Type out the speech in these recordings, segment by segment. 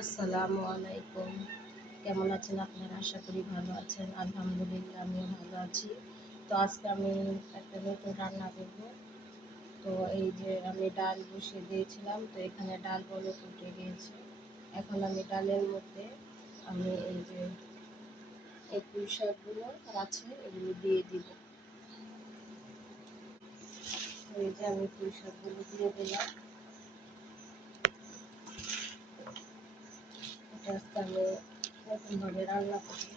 আসসালামু আলাইকুম। কেমন আছেন আপনারা? আশা করি ভালো আছেন। আলহামদুলিল্লাহ আমিও ভালো আছি। তো আজকে আমি একটা নতুন রান্না করব। তো এই যে আমি ডাল বসিয়ে দিয়েছিলাম, তো এখানে ডাল বলক উঠে গিয়েছে। এখন আমি ডালের মধ্যে এই যে এই পুঁই শাকগুলো আছে এগুলো দিয়ে দিব। তো এই যে আমি পুঁই শাকগুলো দিয়ে দিলাম। এটা আজকে আমি নতুনভাবে রান্না করব।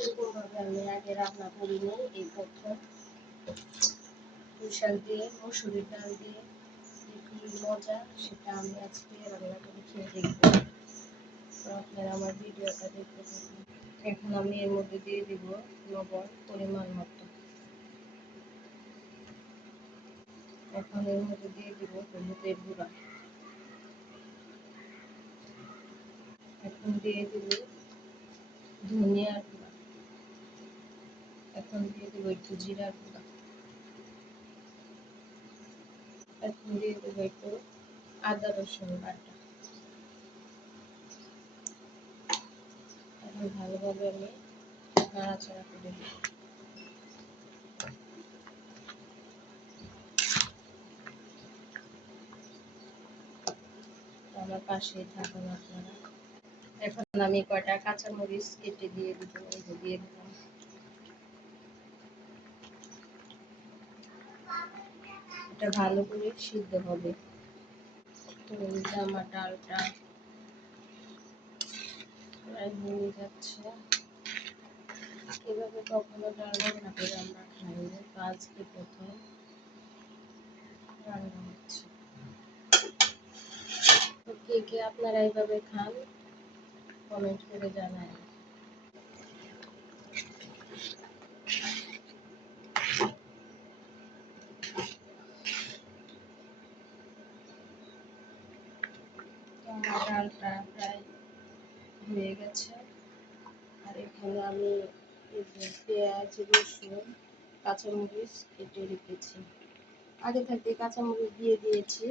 এরকমভাবে আমি আগে রান্না করিনি, এই প্রথম। পুঁই শাক দিয়ে মসুরির ডাল দিয়ে কি মজা সেটা আমি আজকে রান্না করে খেয়ে দেখবো। তো আপনারা আমার ভিডিওটা দেখতে থাকুন। এখন আমি এর মধ্যে দিয়ে দিব লবণ পরিমাণ মতো। এখন এর মধ্যে দিয়ে দিব হলুদের গুঁড়া। এখন দিয়ে দিব ধনিয়ার গুঁড়া। এখন দিয়ে দিব একটু জিরার গুঁড়া। এখন দিয়ে দিব একটু আদা রসুন বাটা। এখন ভালোভাবে আমি নাড়াচাড়া করে দিব। আমার পাশেই থাকুন আপনারা। এখন আমি কয়টা কাঁচামরিচ কেটে দিয়ে দিব, এই যে দিয়ে দিলাম। এটা ভালো করে সিদ্ধ হবে। তো আমার ডালটা প্রায় হয়ে যাচ্ছে। এভাবে কখনো ডাল রান্না করে আমরা খাইনি, তো আজকে প্রথম রান্না হচ্ছে। তো কে কে আপনারা এইভাবে খান কমেন্ট করে জানায়। আমার ডালটা প্রায় হয়ে গেছে। আর এখানে আমি পেঁয়াজ রসুন কাঁচামরিচ কেটে রেখেছি। আগে থাকতে কাঁচামরিচ দিয়ে দিয়েছি।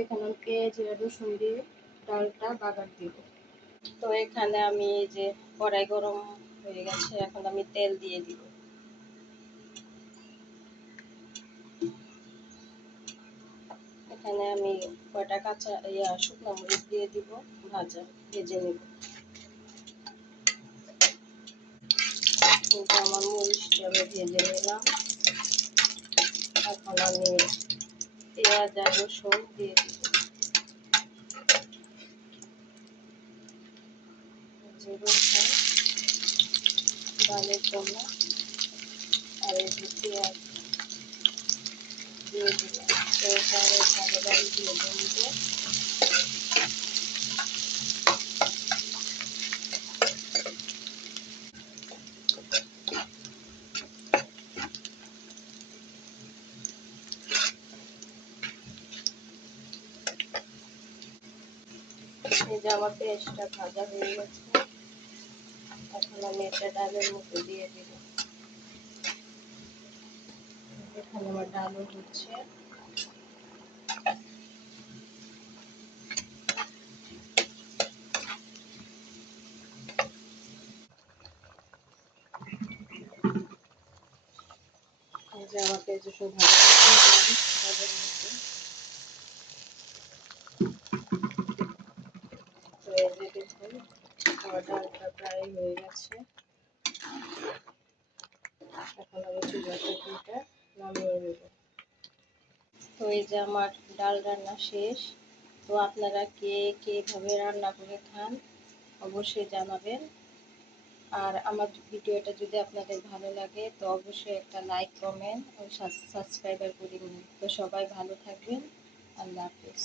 এখানে পেঁয়াজ রসুন দিয়ে ডালটা বাগার দিব। তো এখানে আমি এই যে কড়াই গরম হয়ে গেছে, এখন আমি তেল দিয়ে দিব। এখানে আমি কয়টা কাঁচা শুকনো মরিচ দিয়ে দিব, ভেজে নেব। কিন্তু আমার মরিচটা আমি ভেজে নিলাম। এখন আমি পেঁয়াজ আর রসুন দিয়ে দিব। যে রসুন ডালের জন্য আর এই যে পেঁয়াজ দিয়ে দিলাম। তো এটা ভালোভাবে দিয়ে দেবো। এই যে আমার পেঁয়াজটা ভাজা হয়ে গেছে। এখন আমি এটা ডালের মধ্যে দিয়ে দিব। এখানে আমার ডালও হচ্ছে। এই যে আমার পেঁয়াজ সব ভাজা ডালের মধ্যে। তো এই যে দেখুন আমার ডালটা প্রায় হয়ে গেছে। এখন আমি চুলা থেকে এটা নামিয়ে নেব। তো এই যে আমার ডাল রান্না শেষ। তো আপনারা কে কিভাবে রান্না করে খান অবশ্যই জানাবেন। আর আমার ভিডিওটা যদি আপনাদের ভালো লাগে তো অবশ্যই একটা লাইক কমেন্ট ও সাবস্ক্রাইবার করে নিন। তো সবাই ভালো থাকবেন। আল্লাহ হাফেজ।